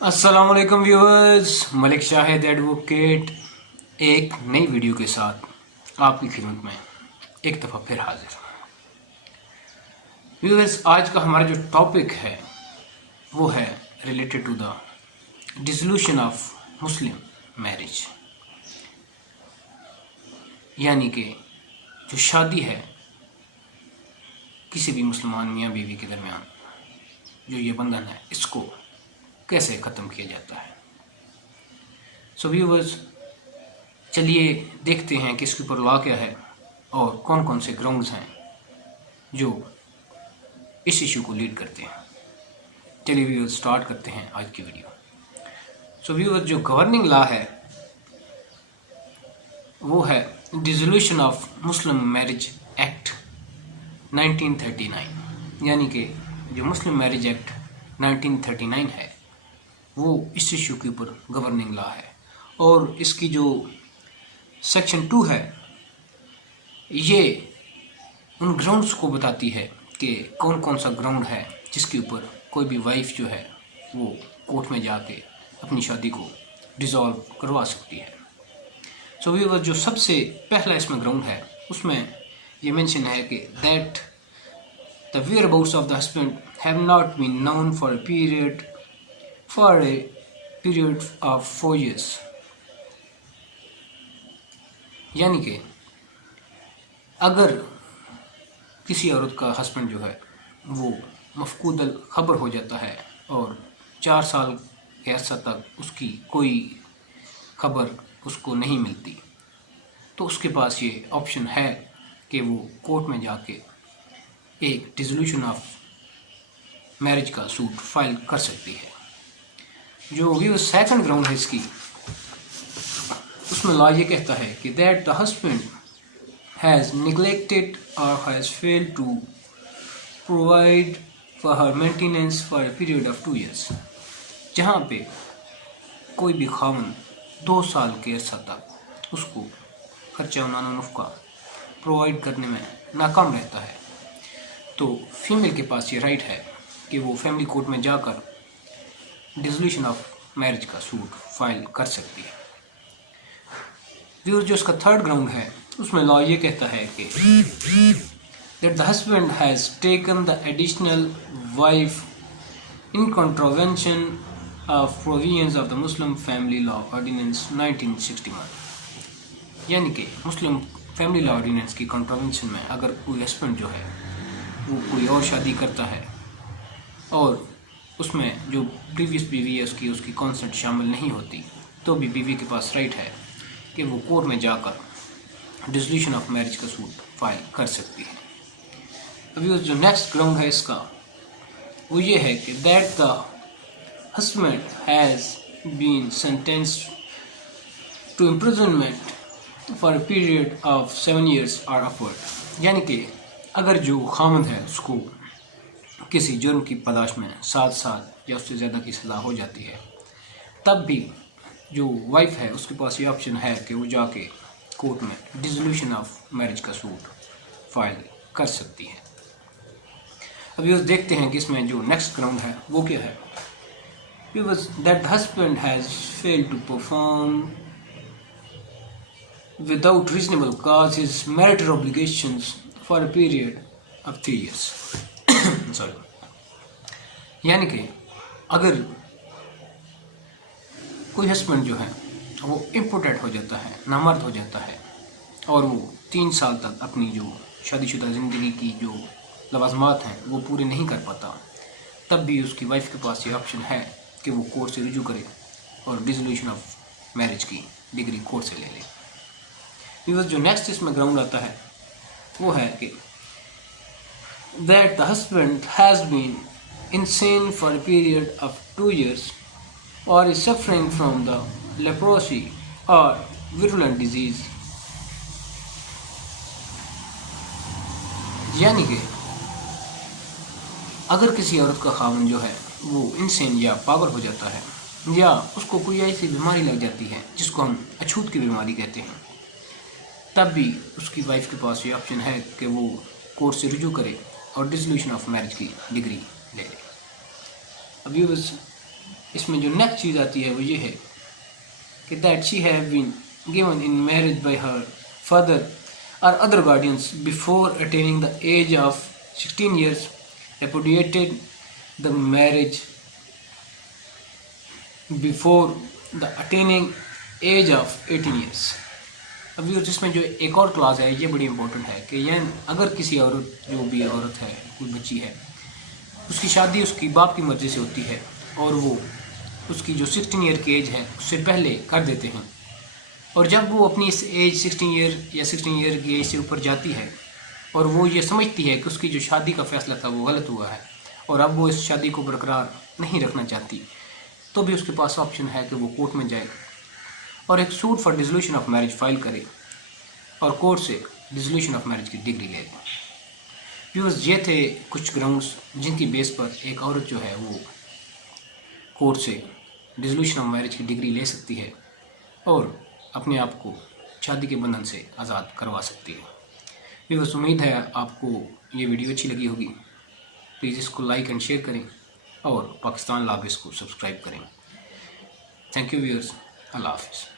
अस्सलामुअलैकुम viewers, Malik Shahid advocate एक नई वीडियो के साथ आपकी खिदमत में एक दफ़ा फिर हाजिर। व्यूअर्स, आज का हमारा जो टॉपिक है वो है related to the dissolution of Muslim marriage, यानी कि जो शादी है किसी भी मुसलमान मियाँ बीवी के दरमियान, जो ये बंधन है, इसको कैसे ख़त्म किया जाता है। सो व्यूअर्स, चलिए देखते हैं कि इसके ऊपर लॉ क्या है और कौन कौन से ग्राउंड्स हैं जो इस इशू को लीड करते हैं। चलिए व्यूअर्स, स्टार्ट करते हैं आज की वीडियो। सो व्यूअर्स, जो गवर्निंग लॉ है वो है dissolution of Muslim marriage act 1939, यानी कि जो मुस्लिम मैरिज एक्ट 1939 है वो इस इशू के ऊपर गवर्निंग लॉ है। और इसकी जो सेक्शन 2 है ये उन ग्राउंड्स को बताती है कि कौन कौन सा ग्राउंड है जिसके ऊपर कोई भी वाइफ जो है वो कोर्ट में जाके अपनी शादी को डिसॉल्व करवा सकती है। सो व्यूअर्स, जो सबसे पहला इसमें ग्राउंड है उसमें ये मेंशन है कि that the whereabouts of the husband have not been known for a period of 4 years, यानी कि अगर किसी औरत का हस्बैंड जो है वो मफकूदल खबर हो जाता है और 4 साल के अर्सा तक उसकी कोई खबर उसको नहीं मिलती, तो उसके पास ये ऑप्शन है कि वो कोर्ट में जाके एक डिसोल्यूशन ऑफ मैरिज का सूट फाइल कर सकती है। जो भी सेकंड ग्राउंड है इसकी, उसमें लॉ ये कहता है कि that the husband has neglected और has failed to provide for her maintenance for a period of 2 years, जहाँ पे कोई भी खावन 2 साल के अर्सा तक उसको खर्चा उनाना नुफ़्का प्रोवाइड करने में नाकाम रहता है, तो फीमेल के पास ये राइट है कि वो फैमिली कोर्ट में जाकर डिसोल्यूशन ऑफ मैरिज का सूट फाइल कर सकती है। व्यूअर्स, जो इसका थर्ड ग्राउंड है उसमें लॉ ये कहता है कि that the husband has taken the additional wife in contravention of provisions of the Muslim family law ordinance 1961, यानी कि मुस्लिम फैमिली लॉ ऑर्डिनेंस की कॉन्ट्रोवेंशन में अगर कोई हस्बैंड जो है वो कोई और शादी करता है और उसमें जो प्रीवियस बीवी है उसकी कॉन्सेंट शामिल नहीं होती, तो भी बीवी के पास राइट है कि वो कोर्ट में जाकर डिसोल्यूशन ऑफ मैरिज का सूट फाइल कर सकती है। अभी जो नेक्स्ट ग्राउंड है इसका वो ये है कि that the husband has been sentenced to imprisonment for a period of 7 years और अपवर्ड, यानी कि अगर जो खामद है उसको किसी जुर्म की पदाश में 7 साल या उससे ज़्यादा की सज़ा हो जाती है, तब भी जो वाइफ है उसके पास ये ऑप्शन है कि वो जाके कोर्ट में डिसोल्यूशन ऑफ मैरिज का सूट फाइल कर सकती है। अभी उस देखते हैं कि इसमें जो नेक्स्ट ग्राउंड है वो क्या है। That husband has failed to perform without reasonable cause his marital obligations for a period of 3 years sorry, यानी कि अगर कोई हस्बैंड जो है वो इम्पोर्टेंट हो जाता है, नामर्द हो जाता है और वो 3 साल तक अपनी जो शादीशुदा ज़िंदगी की जो लवाजमात हैं वो पूरे नहीं कर पाता, तब भी उसकी वाइफ के पास ये ऑप्शन है कि वो कोर्ट से रुजू करे और डिसोल्यूशन ऑफ मैरिज की डिग्री कोर्ट से ले ले। जो नेक्स्ट इसमें ग्राउंड आता है वो है कि that the husband has been insane for a period of 2 years or is suffering from the leprosy or virulent disease, यानी कि अगर किसी औरत का खावन जो है वो इंसेन या पागल हो जाता है या उसको कोई ऐसी बीमारी लग जाती है जिसको हम अछूत की बीमारी कहते हैं, तब भी उसकी वाइफ के पास ये ऑप्शन है कि वो कोर्ट से रुजू करे और डिसोल्यूशन ऑफ मैरिज की डिग्री ले ले। अभी इसमें जो नेक्स्ट चीज़ आती है वो ये है कि that she have been given in marriage by her father or other guardians before attaining the age of 16 years, repudiated the marriage before the attaining age of 18 years. अब ये जिसमें जो एक और क्लास है ये बड़ी इंपॉर्टेंट है कि यह अगर किसी औरत, जो भी औरत है, कोई बच्ची है, उसकी शादी उसकी बाप की मर्ज़ी से होती है और वो उसकी जो 16 ईयर की एज है उससे पहले कर देते हैं, और जब वो अपनी इस एज 16 ईयर या 16 ईयर की एज से ऊपर जाती है और वो ये समझती है कि उसकी जो शादी का फ़ैसला था वो गलत हुआ है और अब वो इस शादी को बरकरार नहीं रखना चाहती, तो भी उसके पास ऑप्शन है कि वो कोर्ट में जाए और एक suit for dissolution of marriage file करे और कोर्ट से डिसोल्यूशन ऑफ मैरिज की डिग्री ले। व्यूअर्स, ये थे कुछ ग्राउंड्स जिनकी बेस पर एक औरत जो है वो कोर्ट से डिसोल्यूशन ऑफ मैरिज की डिग्री ले सकती है और अपने आप को शादी के बंधन से आज़ाद करवा सकती है। व्यूअर्स, उम्मीद है आपको ये वीडियो अच्छी लगी होगी। प्लीज़ इसको लाइक एंड शेयर करें और पाकिस्तान लॉ बेस को सब्सक्राइब करें। थैंक यू व्यूअर्स, अल्लाह हाफ़िज़।